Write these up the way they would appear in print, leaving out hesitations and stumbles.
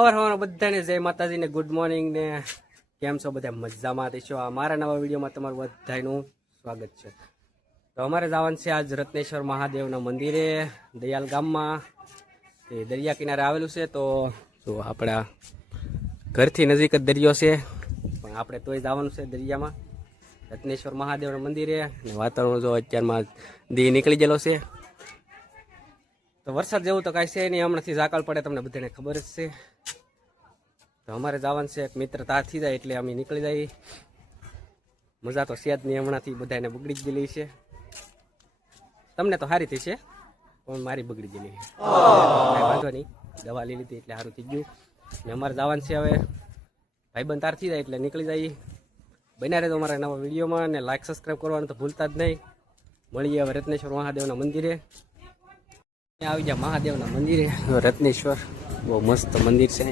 હવાર બધાને જય માતાજી ને ગુડ મોર્નિંગ ને કેમ છો બધા મજામાં છો? મારા નવા વિડીયોમાં તમારું બધાનું સ્વાગત છે। તો અમારે જવાનું છે આજ રત્નેશ્વર મહાદેવના મંદિરે દયાલ ગામમાં, એ દરિયા કિનારે આવેલું છે। તો જો આપણા ઘરથી નજીક જ દરિયો છે, પણ આપણે તોય જવાનું છે દરિયામાં રત્નેશ્વર મહાદેવના મંદિરે। અને વાતાવરણ જો અત્યારમાં દી નીકળી ગયેલો છે, તો વરસાદ જેવું તો કાંઈ છે નહીં, હમણાંથી ઝાકળ પડે તમને બધાને ખબર જ છે। તો અમારે જવાનું છે, એક મિત્ર તાર થઈ જાય એટલે અમે નીકળી જઈએ। મજા તો છે જ નહીં, હમણાંથી બધાને બગડી જ ગયેલી છે। તમને તો સારી થઈ છે, પણ મારી બગડી ગયેલી છે, કાંઈ વાંધો નહીં, દવા લઈ લીધી એટલે સારું થઈ ગયું। ને અમારે જવાનું છે હવે ભાઈબંધ તાર થઈ જાય એટલે નીકળી જઈએ। બન્યા રહેજો અમારા નવા વિડીયોમાં, અને લાઈક સબસ્ક્રાઈબ કરવાનું તો ભૂલતા જ નહીં। મળીએ હવે રત્નેશ્વર મહાદેવના મંદિરે। આવી ગયા મહાદેવના મંદિરે, રત્નેશ્વર બહુ મસ્ત મંદિર છે।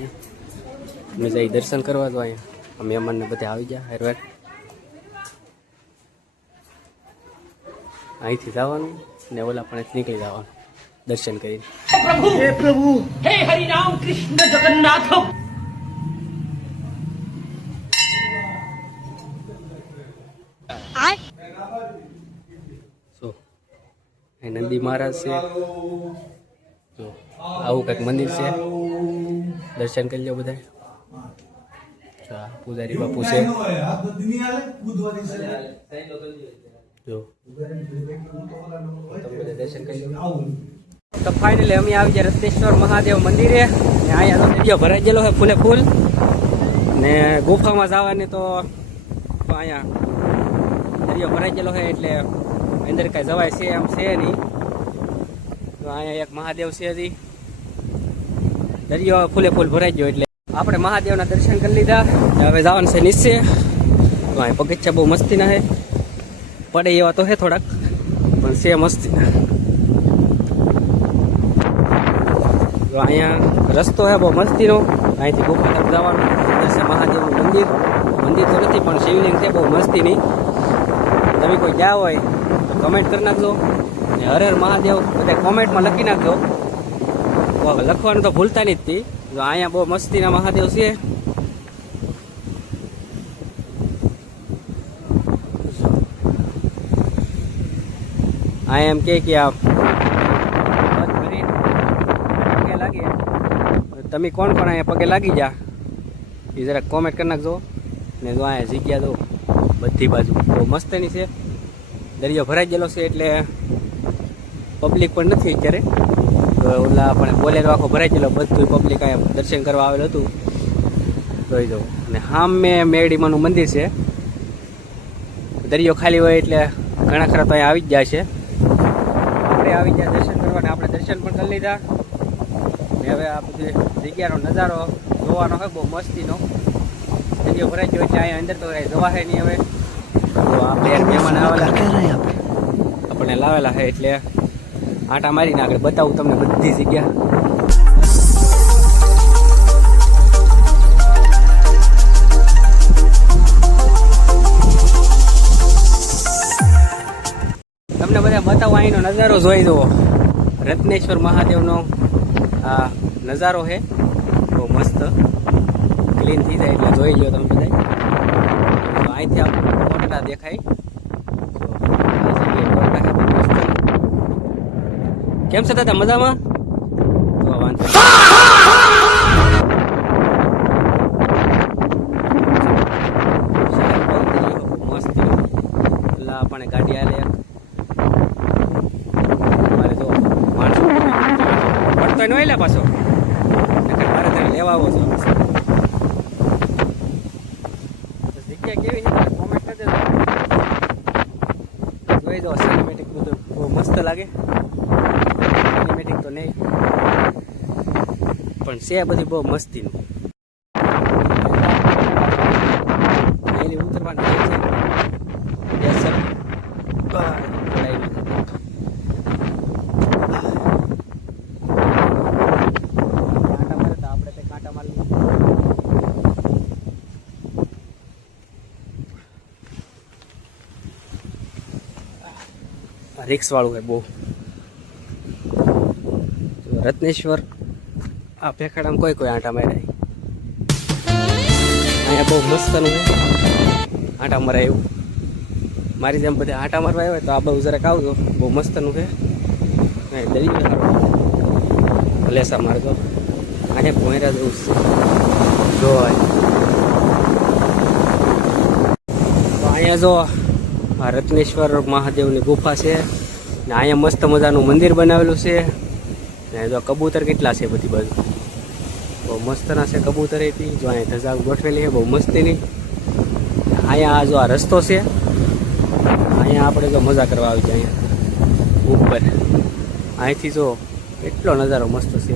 અમે જઈ દર્શન કરવા તો અહીંયા મહેમાનને બધા આવી ગયા હેરવેર। અહીંથી જવાનું ને ઓલા પણ નીકળી જવાનું દર્શન કરીને। हे प्रभु हे हरि राम कृष्ण जगन्नाथ। જો એ નંદી મહારાજ છે, જો આવું કંઈક મંદિર છે, દર્શન કરી લો બધા। પૂજારી બાપુ છે, જો તમે બધા દર્શન કરી લો। તો ફાઇનલી અમે આવી ગયા રત્નેશ્વર મહાદેવ મંદિરે, ને અહીંયા દરિયો ભરાઈ ગયેલો છે ફૂલે ફૂલ, ને ગુફામાં જવાની તો અહીંયા દરિયો ભરાઈ ગયેલો છે એટલે અંદર કાંઈ જવાય છે એમ છે નહીં। તો અહીંયા એક મહાદેવ છે, હજી દરિયો ફૂલે ફૂલ ભરાઈ ગયો એટલે આપણે મહાદેવના દર્શન કરી લીધા। હવે જવાનું છે નીચે। તો અહીં પગથિયા બહુ મસ્તીના છે, પડે એવા તો છે થોડાક, પણ છે મસ્તીના। તો અહીંયા રસ્તો છે બહુ મસ્તીનો, અહીંથી ગુફા તરફ જવાનું છે મહાદેવનું મંદિર। મંદિર તો નથી પણ શિવલિંગ છે બહુ મસ્તીની, તમે કોઈ ગયા હોય તો કમેન્ટ કરી નાખજો, અને હર હર મહાદેવ બધા કોમેન્ટમાં લખી નાખજો, લખવાનું તો ભૂલતા નહીં જ। જો અહીંયા બહુ મસ્તીના મહાદેવ છે। અહીંયા એમ કે આ પગે લાગે, તમે કોણ કોણ અહીંયા પગે લાગી જા એ જરાક કોમેન્ટ કરી નાખજો। ને જો અહીંયા જગ્યા દો બધી બાજુ બહુ મસ્તની છે, દરિયો ભરાઈ ગયેલો છે એટલે પબ્લિક પણ નથી અત્યારે। તો ઓલા પણ બોલેરો આખો ભરાઈ ગયેલો, બધું પબ્લિક અહીંયા દર્શન કરવા આવેલું હતું, જોઈ જાઉં। અને સામે મેરડીમાનું મંદિર છે, દરિયો ખાલી હોય એટલે ઘણા ખરા તો અહીંયા આવી જ જાય છે। આપણે આવી ગયા દર્શન કરવા, ને આપણે દર્શન પણ કરી લીધા। ને હવે આ બધી જગ્યાનો નજારો જોવાનો હોય બહુ મસ્તીનો, દરિયો ભરાઈ ગયો એટલે અહીંયા અંદર તો જવા છે નહીં હવે। તો આપણે મહેમાન આવેલા આપણને લાવેલા છે એટલે આંટા મારીને આગળ બતાવું તમને બધી જગ્યા। તમને બધા બતાવું, અહીંનો નજારો જોઈ જુઓ, રત્નેશ્વર મહાદેવનો આ નજારો છે બહુ મસ્ત, ક્લીન થઈ જાય એટલે જોઈ લો તમે બધા। અહીંથી આપણે કોટડા દેખાય, કેમ છે દાદા મજામાં? તો વાંધો મસ્ત, એટલે આપણે ગાડી આલે મારે તો માણસો પડતો ન હોય પાછો, મારે તને લેવા આવો છો। જગ્યા કેવી છે કોમેન્ટ કરી દેજો, જોઈ દો। સિનેમેટિક બધું બહુ મસ્ત લાગે, સિનેમેટિક તો નહીં પણ છે બધી બહુ મસ્તીનું। પહેલી ઉતરવાનું છે रिक्स वालू है बहु। रत्नेश्वर आ फेखड़ा में कोई कोई आटा मारे અહીંયા બહુ મસ્તનું છે આંટા મરાય એવું. મારી જેમ બધા આંટા મારવા આવ્યા તો આ બહુ જરાક આવજો, બહુ મસ્તનું છે. દરિયો સારો ભલેસા મારજો. અહીંયા પોયરા જવું છે જો. તો અહીંયા જો આ રત્નેશ્વર મહાદેવની ગુફા છે ને અહીંયા મસ્ત મજાનું મંદિર બનાવેલું છે ને જો કબૂતર કેટલા છે બધી બાજુ, બહુ મસ્તના છે કબૂતર એથી. જો અહીંયા ધજા ગોઠવેલી છે બહુ મસ્તીની. અહીંયા જો આ રસ્તો છે, અહીંયા આપણે જો મજા કરવા આવી જાય અહીંયા ઉપર. અહીંથી જો એટલો નજારો મસ્ત છે,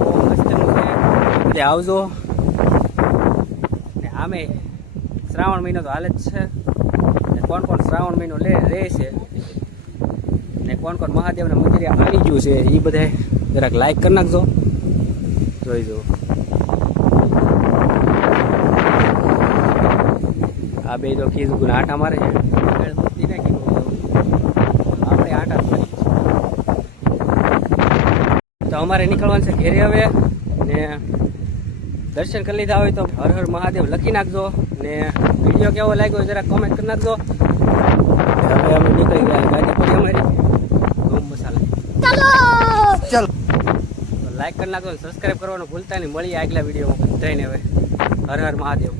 બહુ મસ્તનું છે. બધે આવજો. ને આમે શ્રાવણ મહિનો તો હાલે જ છે ને કોણ કોણ શ્રાવણ મહિનો રહે છે ને કોણ કોણ મહાદેવના મંદિરે આવી ગયું છે એ બધા જરાક લાઈક કરી નાખજો. જોઈ જો આ બે તો કીધું આટા મારે છે, આપણે આટા જ કરીએ. તો અમારે નીકળવાનું છે ઘેરે હવે ને દર્શન કરી લીધા હોય તો હર હર મહાદેવ લખી નાખજો ને વિડીયો કેવો લાગ્યો જરા કોમેન્ટ કરી નાખજો. હવે અમે નીકળી ગયા, ગાડી પડી અમારી ધૂમ મસાલા. ચલો લાઈક કરી નાખજો, સબસ્ક્રાઈબ કરવાનું ભૂલતા નહીં. મળીએ આગલા વિડીયોમાં બધાને. હવે હર હર મહાદેવ.